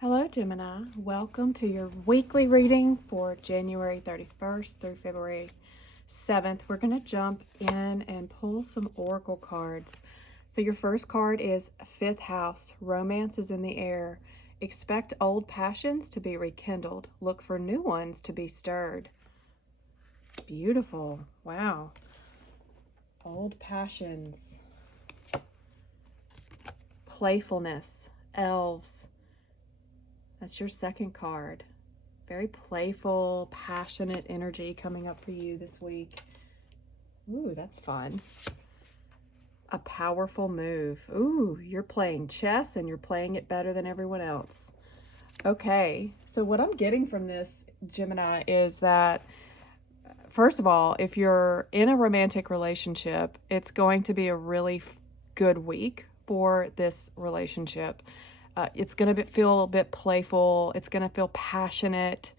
Hello, Gemini. Welcome to your weekly reading for January 31st through February 7th. We're going to jump in and pull some oracle cards. So, your first card is Fifth House. Romance is in the air. Expect old passions to be rekindled. Look for new ones to be stirred. Beautiful. Wow. Old passions. Playfulness. Elves. That's your second card. Very playful, passionate energy coming up for you this week. Ooh, that's fun. A powerful move. Ooh, you're playing chess and you're playing it better than everyone else. Okay, so what I'm getting from this, Gemini, is that first of all, if you're in a romantic relationship, it's going to be a really good week for this relationship. It's going to feel a bit playful. It's going to feel passionate.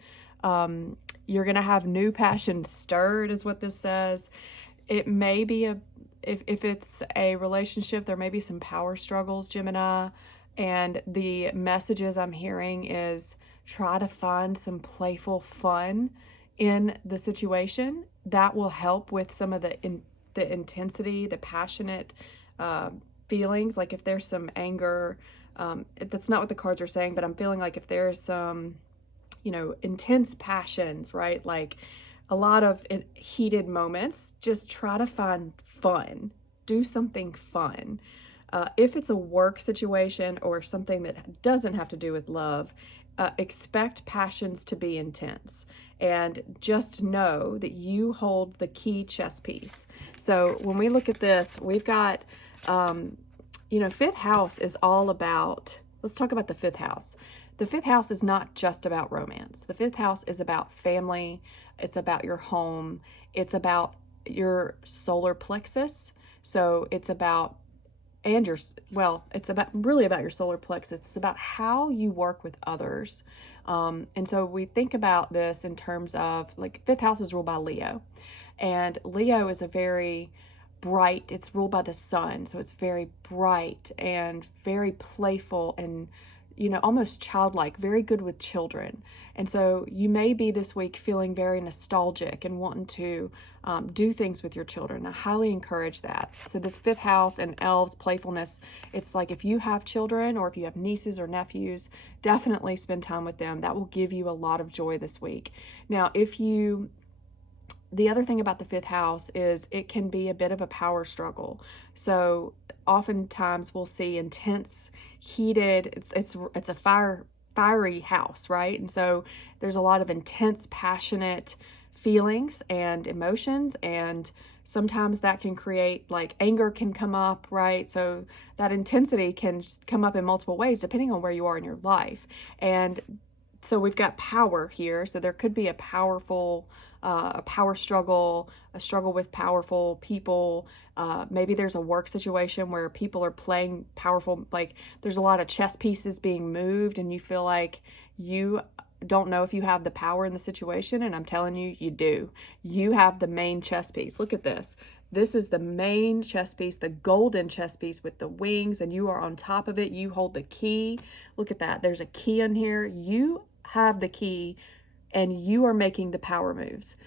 You're going to have new passion stirred, is what this says. It may be if it's a relationship, there may be some power struggles, Gemini. And the messages I'm hearing is try to find some playful fun in the situation. That will help with some of the intensity, the passionate feelings. Like if there's some anger, that's not what the cards are saying, but I'm feeling like if there's some, intense passions, right? Like a lot of heated moments, just try to find fun. Do something fun. If it's a work situation or something that doesn't have to do with love, expect passions to be intense. And just know that you hold the key chess piece. So when we look at this, we've got fifth house is all about, let's talk about the fifth house. The fifth house is not just about romance. The fifth house is about family. It's about your home. It's about your solar plexus. So it's about, it's really about your solar plexus. It's about how you work with others. And so we think about this in terms of like fifth house is ruled by Leo. And Leo is a very bright, it's ruled by the sun, so it's very bright and very playful and almost childlike, very good with children. And so you may be this week feeling very nostalgic and wanting to do things with your children. I highly encourage that. So this fifth house and elves, playfulness, it's like if you have children or if you have nieces or nephews, definitely spend time with them. That will give you a lot of joy this week. Now, the other thing about the fifth house is it can be a bit of a power struggle. So oftentimes we'll see intense, heated, it's a fiery house, right? And so there's a lot of intense, passionate feelings and emotions, and sometimes that can create, like, anger can come up, right? So that intensity can come up in multiple ways depending on where you are in your life. And so we've got power here, so there could be a power struggle, a struggle with powerful people. Maybe there's a work situation where people are playing powerful, like there's a lot of chess pieces being moved and you feel like you don't know if you have the power in the situation, and I'm telling you, you do. You have the main chess piece. Look at this. This is the main chess piece, the golden chess piece with the wings, and you are on top of it. You hold the key. Look at that. There's a key in here. You have the key and you are making the power moves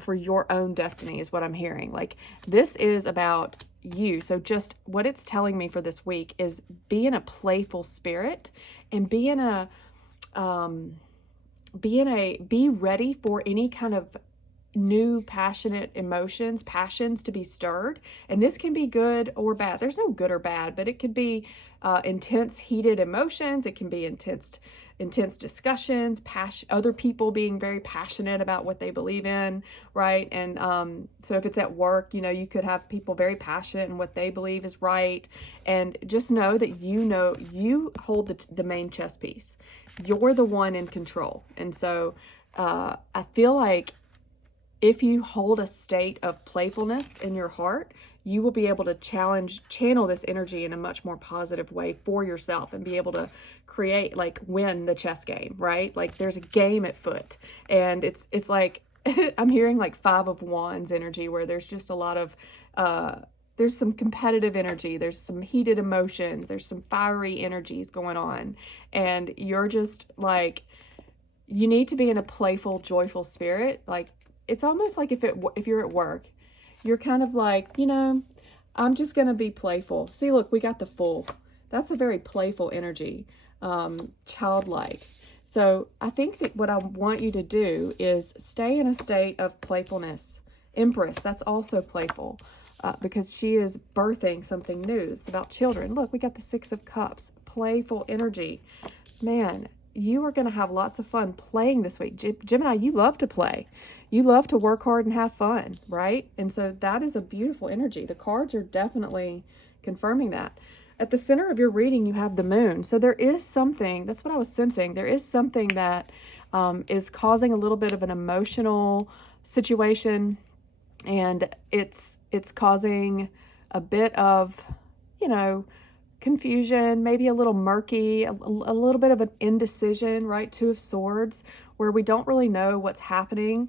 for your own destiny is what I'm hearing. Like this is about you. So just what it's telling me for this week is be in a playful spirit and be ready for any kind of new passionate passions to be stirred. And this can be good or bad. There's no good or bad, but it could be intense, heated emotions. It can be intense discussions, other people being very passionate about what they believe in, right? And so if it's at work, you could have people very passionate in what they believe is right. And just know that you hold the main chess piece. You're the one in control. And so I feel like if you hold a state of playfulness in your heart, you will be able to channel this energy in a much more positive way for yourself and be able to win the chess game, right? Like there's a game at foot, and it's like I'm hearing like Five of Wands energy where there's just a lot of there's some competitive energy, there's some heated emotions, there's some fiery energies going on, and you're just like, you need to be in a playful, joyful spirit. Like, it's almost like if you're at work, you're kind of like, I'm just going to be playful. See, look, we got the Fool. That's a very playful energy, childlike. So I think that what I want you to do is stay in a state of playfulness. Empress, that's also playful, because she is birthing something new. It's about children. Look, we got the Six of Cups, playful energy. Man, you are going to have lots of fun playing this week. Gemini, you love to play. You love to work hard and have fun, right? And so that is a beautiful energy. The cards are definitely confirming that. At the center of your reading, you have the Moon. So there is something, that's what I was sensing. There is something that is causing a little bit of an emotional situation, and it's causing a bit of, confusion, maybe a little murky, a little bit of an indecision, right? Two of Swords, where we don't really know what's happening.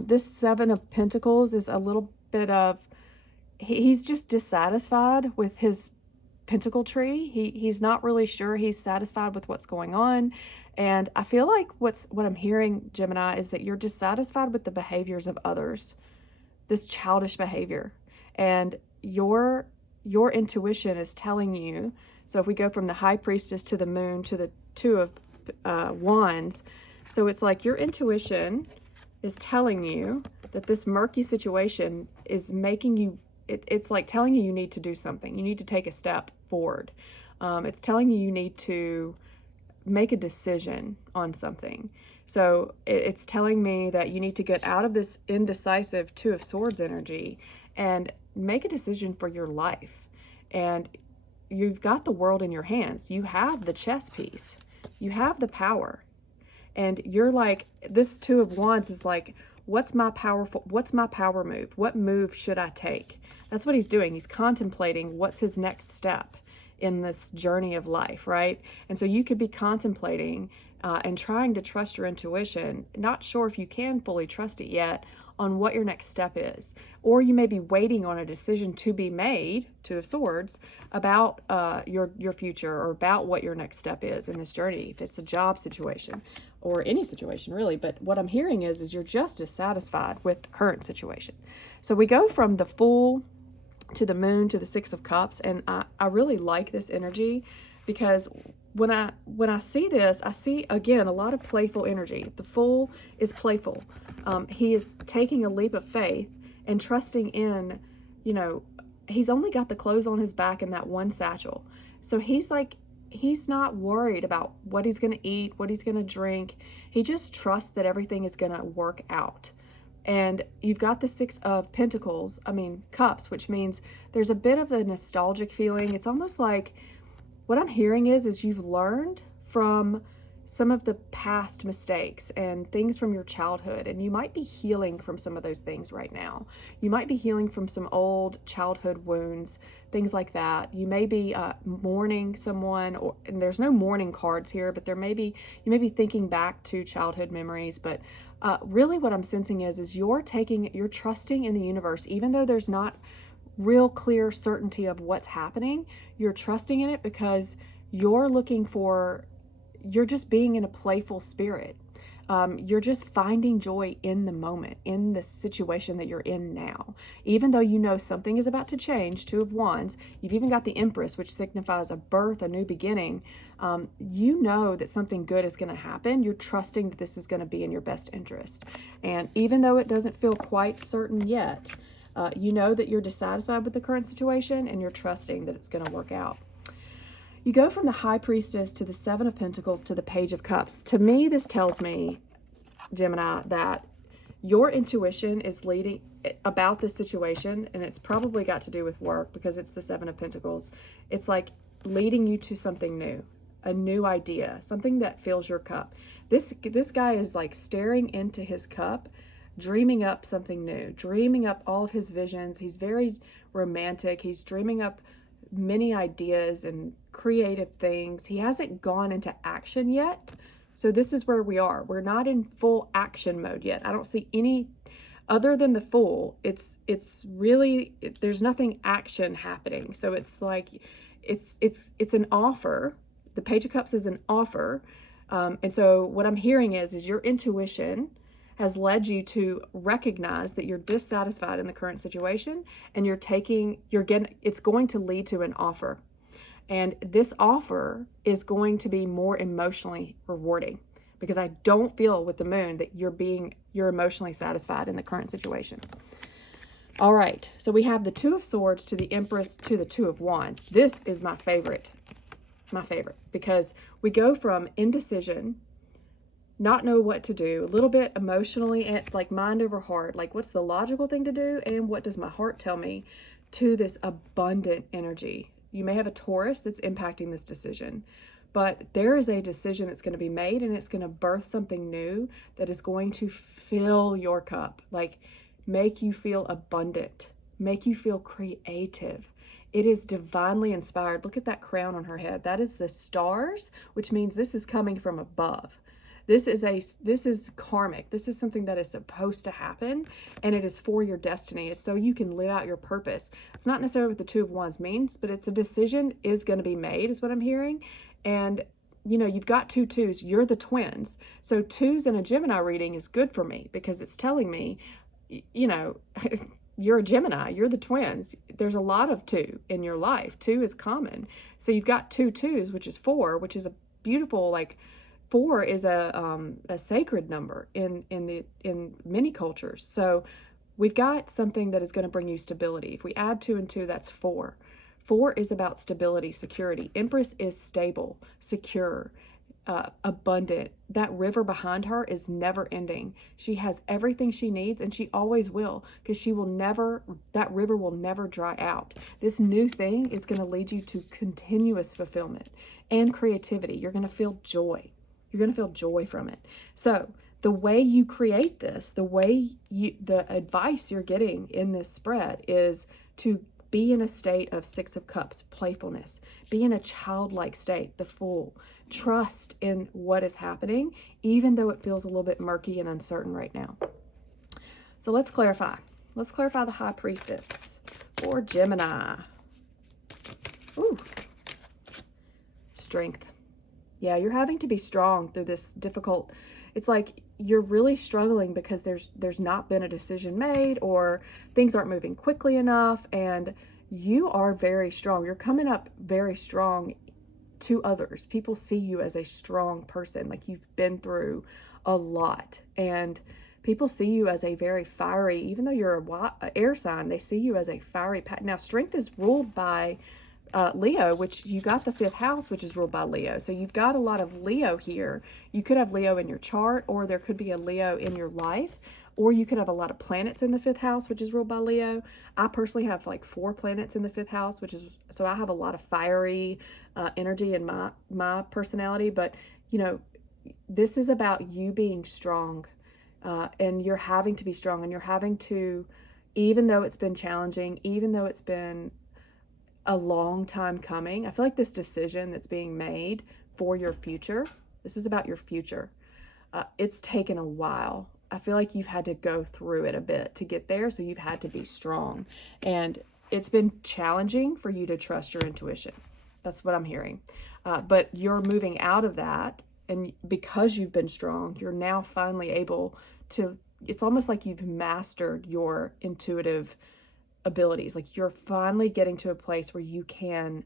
This Seven of Pentacles is a little bit of, he's just dissatisfied with his pentacle tree. He's not really sure he's satisfied with what's going on. And I feel like what I'm hearing, Gemini, is that you're dissatisfied with the behaviors of others, this childish behavior. And your intuition is telling you, so if we go from the High Priestess to the Moon to the Two of Wands, so it's like your intuition is telling you that this murky situation is making you, it's like telling you need to do something. You need to take a step forward. It's telling you need to make a decision on something. So it's telling me that you need to get out of this indecisive Two of Swords energy and make a decision for your life. And you've got the world in your hands. You have the chess piece. You have the power. And you're like, this Two of Wands is like, what's my power move? What move should I take? That's what he's doing. He's contemplating what's his next step in this journey of life, right? And so you could be contemplating and trying to trust your intuition, not sure if you can fully trust it yet, on what your next step is. Or you may be waiting on a decision to be made, Two of Swords, about your future, or about what your next step is in this journey, if it's a job situation or any situation really. But what I'm hearing is you're just dissatisfied with the current situation. So we go from the Fool to the Moon to the Six of Cups, and I really like this energy, because when I see this, I see again a lot of playful energy. The Fool is playful. He is taking a leap of faith and trusting in, he's only got the clothes on his back and that one satchel. So he's not worried about what he's going to eat, what he's going to drink. He just trusts that everything is going to work out. And you've got the Six of Cups, which means there's a bit of a nostalgic feeling. It's almost like, what I'm hearing is you've learned from some of the past mistakes and things from your childhood, and you might be healing from some of those things right now. You might be healing from some old childhood wounds, things like that. You may be mourning someone, and there's no mourning cards here, but you may be thinking back to childhood memories. But really what I'm sensing is you're trusting in the universe, even though there's not real clear certainty of what's happening. You're trusting in it because you're just being in a playful spirit. You're just finding joy in the moment, in the situation that you're in now. Even though you know something is about to change, Two of Wands, you've even got the Empress, which signifies a birth, a new beginning. You know that something good is going to happen. You're trusting that this is going to be in your best interest. And even though it doesn't feel quite certain yet, you know that you're dissatisfied with the current situation, and you're trusting that it's going to work out. You go from the High Priestess to the Seven of Pentacles to the Page of Cups. To me, this tells me, Gemini, that your intuition is leading about this situation, and it's probably got to do with work because it's the Seven of Pentacles. It's like leading you to something new, a new idea, something that fills your cup. This guy is like staring into his cup, dreaming up something new, dreaming up all of his visions. He's very romantic. He's dreaming up many ideas and creative things. He hasn't gone into action yet. So this is where we are. We're not in full action mode yet. I don't see any other than the Fool, it's really, there's nothing action happening. So it's like, it's an offer. The Page of Cups is an offer. And so what I'm hearing is your intuition has led you to recognize that you're dissatisfied in the current situation, and it's going to lead to an offer. And this offer is going to be more emotionally rewarding, because I don't feel with the moon that you're emotionally satisfied in the current situation. All right, so we have the Two of Swords to the Empress to the Two of Wands. This is my favorite, because we go from indecision, not know what to do, a little bit emotionally, and like mind over heart, like what's the logical thing to do and what does my heart tell me, to this abundant energy. You may have a Taurus that's impacting this decision, but there is a decision that's going to be made, and it's going to birth something new that is going to fill your cup, like make you feel abundant, make you feel creative. It is divinely inspired. Look at that crown on her head. That is the stars, which means this is coming from above. This is karmic. This is something that is supposed to happen, and it is for your destiny. It's so you can live out your purpose. It's not necessarily what the Two of Wands means, but it's a decision is going to be made, is what I'm hearing. And you know, you've got two twos. You're the twins. So twos in a Gemini reading is good for me, because it's telling me, you know, you're a Gemini, you're the twins. There's a lot of two in your life. Two is common. So you've got two twos, which is 4, which is a beautiful, like, 4 is a sacred number in many cultures. So we've got something that is going to bring you stability. If we add 2 and 2, that's 4. 4 is about stability, security. Empress is stable, secure, abundant. That river behind her is never ending. She has everything she needs, and she always will, because that river will never dry out. This new thing is going to lead you to continuous fulfillment and creativity. You're going to feel joy. You're going to feel joy from it. So the way you create this, the advice you're getting in this spread is to be in a state of 6 of Cups, playfulness. Be in a childlike state, the Fool. Trust in what is happening, even though it feels a little bit murky and uncertain right now. So let's clarify. Let's clarify the High Priestess for Gemini. Ooh. Strength. Yeah, you're having to be strong through this difficult, it's like you're really struggling because there's not been a decision made, or things aren't moving quickly enough, and you are very strong. You're coming up very strong to others. People see you as a strong person, like you've been through a lot, and people see you as a very fiery, even though you're a air sign, they see you as a fiery. Now, strength is ruled by Leo, which you got the 5th house, which is ruled by Leo. So you've got a lot of Leo here. You could have Leo in your chart, or there could be a Leo in your life, or you could have a lot of planets in the 5th house, which is ruled by Leo. I personally have like 4 planets in the 5th house, so I have a lot of fiery energy in my personality. But you know, this is about you being strong, and you're having to be strong, and you're having to, even though it's been challenging, even though it's been a long time coming. I feel like this decision that's being made for your future, this is about your future. It's taken a while. I feel like you've had to go through it a bit to get there, so you've had to be strong. And it's been challenging for you to trust your intuition. That's what I'm hearing. But you're moving out of that, and because you've been strong, you're now finally able to, it's almost like you've mastered your intuitive abilities. Like you're finally getting to a place where you can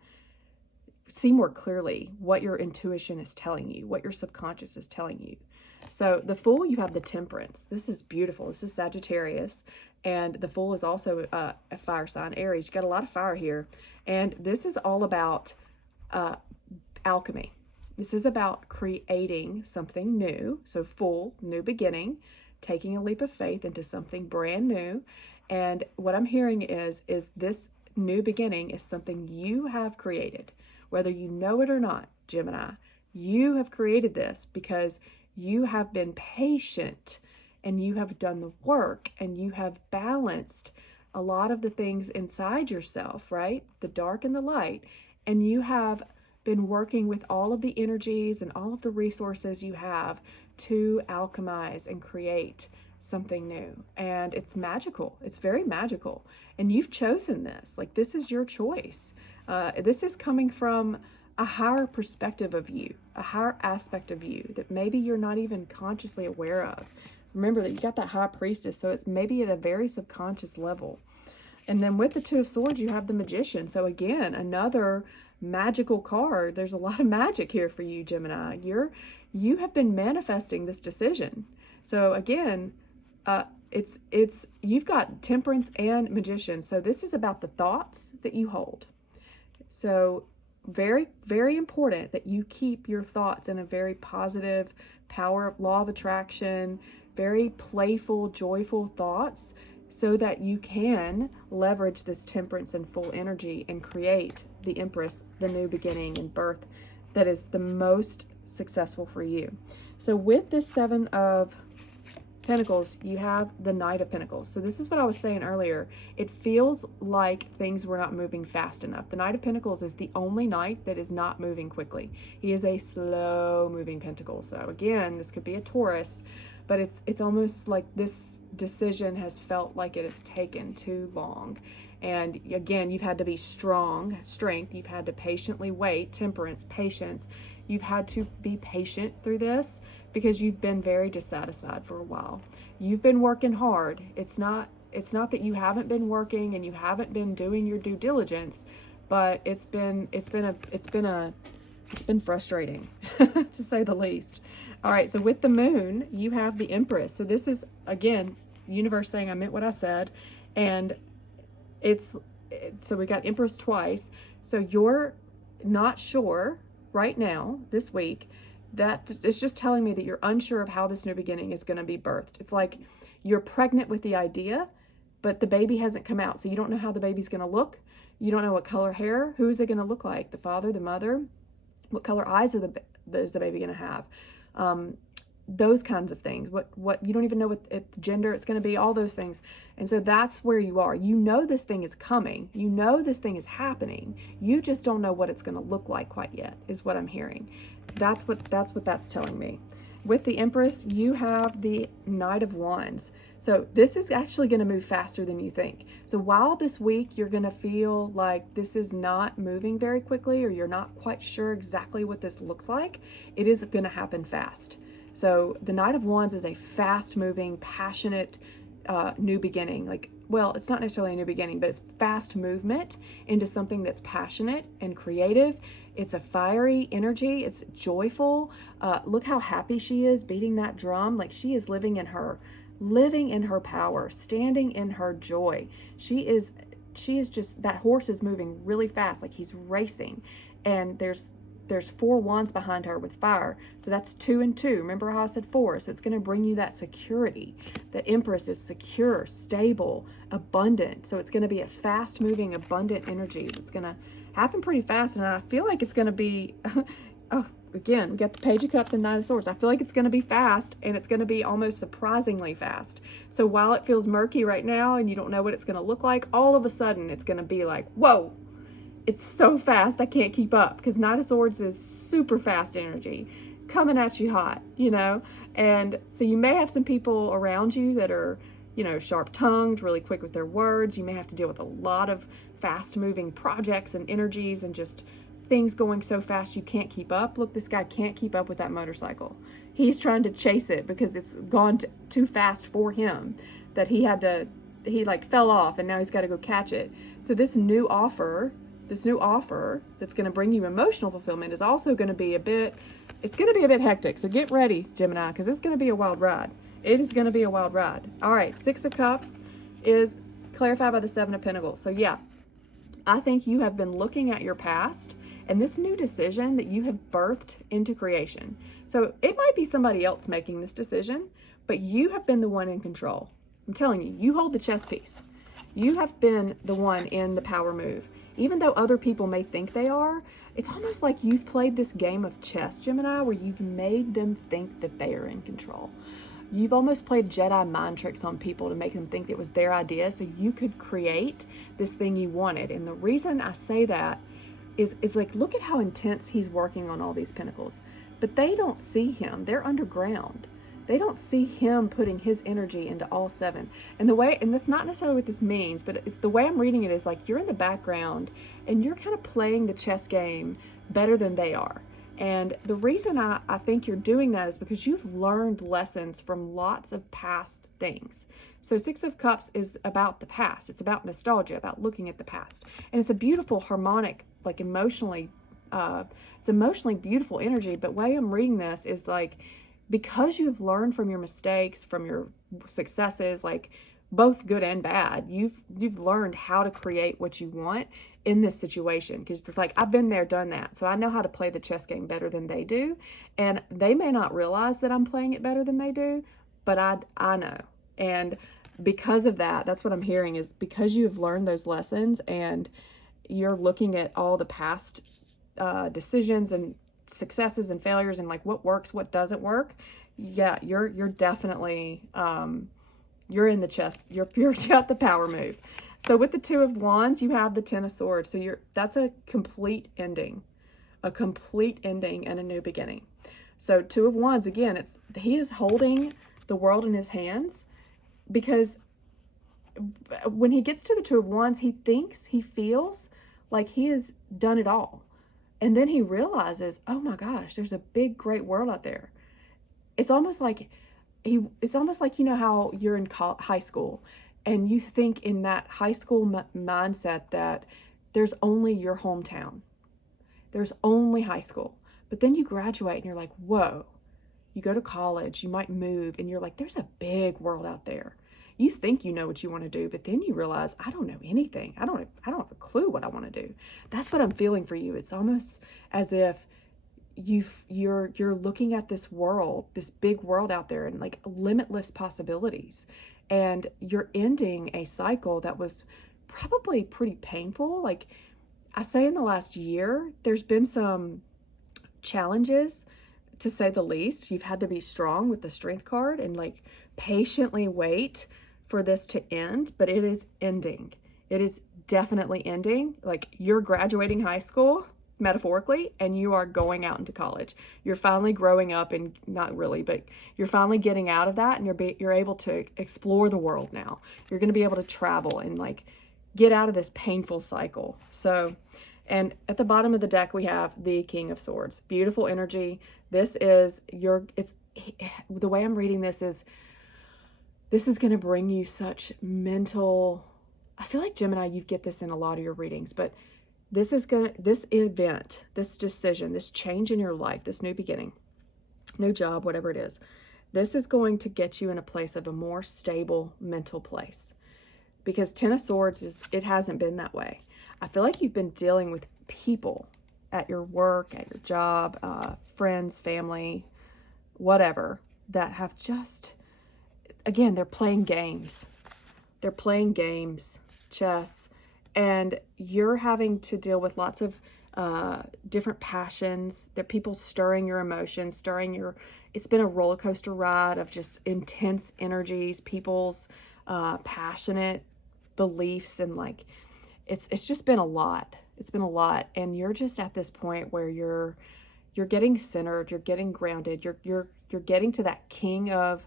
see more clearly what your intuition is telling you, what your subconscious is telling you. So the Fool, you have the Temperance. This is beautiful. This is Sagittarius, and the Fool is also a fire sign, Aries. You got a lot of fire here, and this is all about alchemy. This is about creating something new. So Fool, new beginning, taking a leap of faith into something brand new. And what I'm hearing is this new beginning is something you have created, whether you know it or not, Gemini. You have created this because you have been patient, and you have done the work, and you have balanced a lot of the things inside yourself, right? The dark and the light. And you have been working with all of the energies and all of the resources you have to alchemize and create something new, and it's magical. It's very magical, and you've chosen this. Like, this is your choice. This is coming from a higher perspective of you, a higher aspect of you that maybe you're not even consciously aware of. Remember that you got that high priestess, so it's maybe at a very subconscious level. And then with the Two of Swords, you have the Magician. So again, another magical card. There's a lot of magic here for you, Gemini. You have been manifesting this decision. So again, you've got Temperance and Magician. So this is about the thoughts that you hold. So very, very important that you keep your thoughts in a very positive law of attraction, very playful, joyful thoughts, so that you can leverage this temperance and full energy and create the Empress, the new beginning and birth that is the most successful for you. So with this Seven of Pentacles, you have the Knight of Pentacles. So this is what I was saying earlier. It feels like things were not moving fast enough. The Knight of Pentacles is the only knight that is not moving quickly. He is a slow moving pentacle. So again, this could be a Taurus, but it's almost like this decision has felt like it has taken too long. And again, you've had to be strength. You've had to patiently wait, temperance, patience. You've had to be patient through this because you've been very dissatisfied for a while. You've been working hard. It's not that you haven't been working and you haven't been doing your due diligence, but it's been frustrating to say the least. All right, so with the Moon, you have the Empress. So this is, again, universe saying I meant what I said. And so we got Empress twice. So you're not sure right now, this week, that it's just telling me that you're unsure of how this new beginning is going to be birthed. It's like you're pregnant with the idea, but the baby hasn't come out. So you don't know how the baby's going to look. You don't know what color hair. Who is it going to look like? The father, the mother? What color eyes is the baby going to have? Those kinds of things. What you don't even know what gender it's going to be, all those things. And so that's where you are. You know this thing is coming. You know this thing is happening. You just don't know what it's going to look like quite yet, is what I'm hearing. That's what that's telling me. With the Empress, you have the Knight of Wands. So this is actually going to move faster than you think. So while this week you're going to feel like this is not moving very quickly, or you're not quite sure exactly what this looks like, it is going to happen fast. So the Knight of Wands is a fast-moving, passionate new beginning. Like, well, it's not necessarily a new beginning, but it's fast movement into something that's passionate and creative. It's a fiery energy. It's joyful. Look how happy she is beating that drum. Like, she is living in her power, standing in her joy. She is just, that horse is moving really fast, like he's racing. And there's 4 wands behind her with fire. So that's 2 and 2. Remember how I said 4? So it's going to bring you that security. The Empress is secure, stable, abundant. So it's going to be a fast moving, abundant energy that's going to happen pretty fast. And I feel like it's going to be, oh, again, we got the Page of Cups and Nine of Swords. I feel like it's going to be fast, and it's going to be almost surprisingly fast. So while it feels murky right now and you don't know what it's going to look like, all of a sudden it's going to be like, whoa, it's so fast I can't keep up, because Knight of Swords is super fast energy coming at you hot, you know? And so you may have some people around you that are, you know, sharp-tongued, really quick with their words. You may have to deal with a lot of fast-moving projects and energies and just things going so fast you can't keep up. Look, this guy can't keep up with that motorcycle. He's trying to chase it because it's gone too fast for him, that he like fell off and now he's got to go catch it. So this new offer that's going to bring you emotional fulfillment is also going to be it's going to be a bit hectic. So get ready, Gemini, because it's going to be a wild ride. It is going to be a wild ride. All right, 6 of Cups is clarified by the 7 of Pentacles. So yeah, I think you have been looking at your past and this new decision that you have birthed into creation. So it might be somebody else making this decision, but you have been the one in control. I'm telling you, you hold the chess piece. You have been the one in the power move. Even though other people may think they are, it's almost like you've played this game of chess, Gemini, where you've made them think that they are in control. You've almost played Jedi mind tricks on people to make them think it was their idea so you could create this thing you wanted. And the reason I say that is like, look at how intense he's working on all these pentacles. But they don't see him. They're underground. they don't see him putting his energy into all 7. And the way, and that's not necessarily what this means, but it's the way I'm reading it is like you're in the background and you're kind of playing the chess game better than they are. And the reason I think you're doing that is because you've learned lessons from lots of past things. So 6 of Cups is about the past. It's about nostalgia, about looking at the past. And it's a beautiful, harmonic, like emotionally, it's emotionally beautiful energy. But way I'm reading this is like, because you've learned from your mistakes, from your successes, like both good and bad, you've learned how to create what you want in this situation. Because it's like, I've been there, done that. So I know how to play the chess game better than they do. And they may not realize that I'm playing it better than they do, but I know. And because of that, that's what I'm hearing, is because you've learned those lessons and you're looking at all the past decisions and successes and failures and like what works, what doesn't work. Yeah, you're definitely, you're in the chess, you're got the power move. So with the 2 of Wands, you have the 10 of Swords. So that's a complete ending and a new beginning. So 2 of Wands, again, he is holding the world in his hands, because when he gets to the 2 of Wands, he feels like he has done it all. And then he realizes, oh my gosh, there's a big, great world out there. It's almost like, you know how you're in high school and you think in that high school mindset that there's only your hometown. There's only high school. But then you graduate and you're like, whoa, you go to college, you might move, and you're like, there's a big world out there. You think you know what you want to do, but then you realize, I don't know anything. I don't have a clue what I want to do. That's what I'm feeling for you. It's almost as if you're looking at this world, this big world out there, and like limitless possibilities. And you're ending a cycle that was probably pretty painful. Like I say, in the last year, there's been some challenges, to say the least. You've had to be strong with the Strength card and like patiently wait for this to end, but it is ending. It is definitely ending. Like you're graduating high school, metaphorically, and you are going out into college. You're finally growing up, and not really, but you're finally getting out of that, and you're able to explore the world now. You're going to be able to travel and like get out of this painful cycle. So, and at the bottom of the deck, we have the King of Swords. Beautiful energy. This is the way I'm reading this is going to bring you such mental, I feel like Gemini, you get this in a lot of your readings, but this event, this decision, this change in your life, this new beginning, new job, whatever it is, this is going to get you in a place of a more stable mental place. Because 10 of Swords it hasn't been that way. I feel like you've been dealing with people at your work, at your job, friends, family, whatever, that have just, again, they're playing games. They're playing games, chess, and you're having to deal with lots of different passions, that people stirring your emotions, it's been a roller coaster ride of just intense energies, people's passionate beliefs, and like, it's just been a lot. It's been a lot, and you're just at this point where you're getting centered, you're getting grounded, you're getting to that King of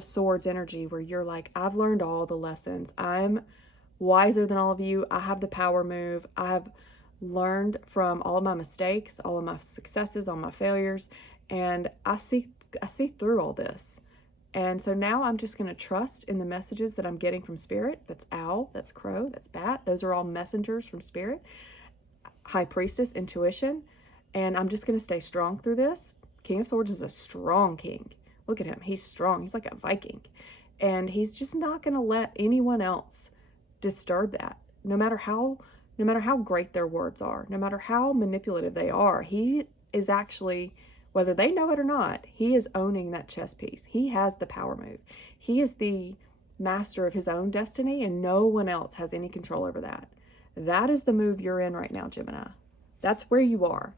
Swords energy, where you're like, I've learned all the lessons. I'm wiser than all of you. I have the power move. I have learned from all of my mistakes, all of my successes, all my failures, and I see through all this. And so now I'm just going to trust in the messages that I'm getting from Spirit. That's owl, that's crow, that's bat. Those are all messengers from Spirit. High Priestess, intuition. And I'm just going to stay strong through this. King of Swords is a strong king. Look at him. He's strong. He's like a Viking. And he's just not going to let anyone else disturb that. No matter how great their words are, no matter how manipulative they are, he is actually, whether they know it or not, he is owning that chess piece. He has the power move. He is the master of his own destiny, and no one else has any control over that. That is the move you're in right now, Gemini. That's where you are,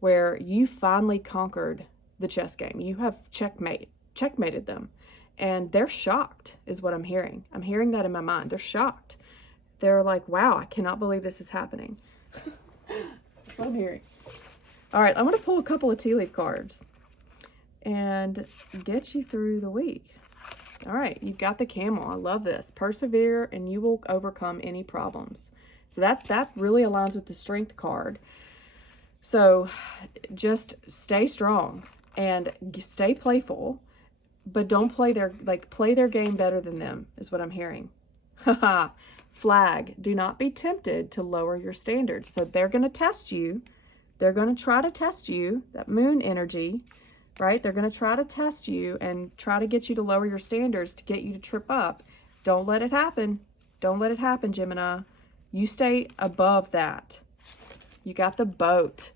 where you finally conquered the chess game. You have checkmated them, and they're shocked is what I'm hearing. I'm hearing that in my mind. They're shocked. They're like, wow, I cannot believe this is happening. That's what I'm hearing. All right, I'm going to pull a couple of tea leaf cards. and get you through the week. All right, you've got the Camel. I love this. Persevere and you will overcome any problems. So that really aligns with the Strength card. So just stay strong and stay playful, but don't play their game better than them is what I'm hearing. Haha. Flag, do not be tempted to lower your standards. So they're going to test you. They're going to try to test you, that moon energy, right? They're going to try to test you and try to get you to lower your standards to get you to trip up. Don't let it happen. Don't let it happen, Gemini. You stay above that. You got the Boat.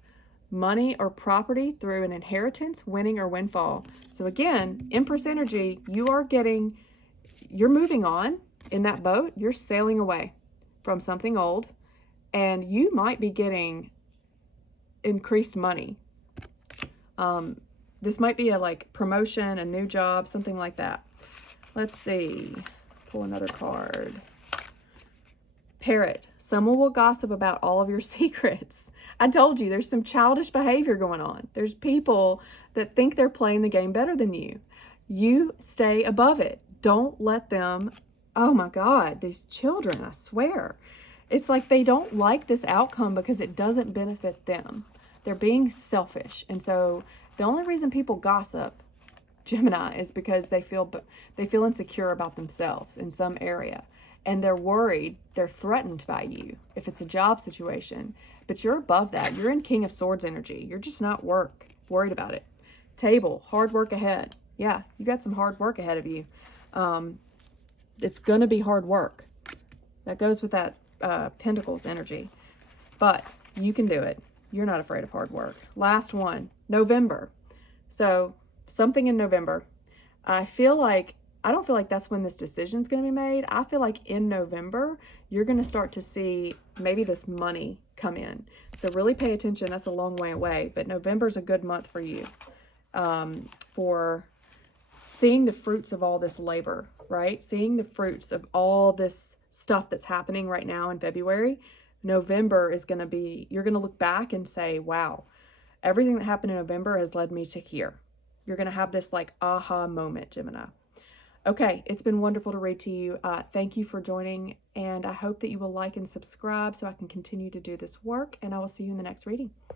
Money or property through an inheritance, winning or windfall. So again, Empress energy, you're moving on in that boat. You're sailing away from something old, and you might be getting increased money. This might be a promotion, a new job, something like that. Let's see. Pull another card. Parrot, someone will gossip about all of your secrets. I told you there's some childish behavior going on. There's people that think they're playing the game better than you. You stay above it. Don't let them, oh my God, these children, I swear. It's like they don't like this outcome because it doesn't benefit them. They're being selfish. And so the only reason people gossip, Gemini, is because they feel insecure about themselves in some area. And they're worried, they're threatened by you if it's a job situation. But you're above that. You're in King of Swords energy. You're just not worried about it. Table, hard work ahead. Yeah, you got some hard work ahead of you. It's going to be hard work. That goes with that Pentacles energy. But you can do it. You're not afraid of hard work. Last one, November. So something in November. I don't feel like that's when this decision's going to be made. I feel like in November, you're going to start to see maybe this money come in. So really pay attention. That's a long way away, but November's a good month for you for seeing the fruits of all this labor, right? Seeing the fruits of all this stuff that's happening right now in February. November is going to be, you're going to look back and say, wow, everything that happened in November has led me to here. You're going to have this aha moment, Gemini. Okay, it's been wonderful to read to you. Thank you for joining, and I hope that you will like and subscribe so I can continue to do this work, and I will see you in the next reading.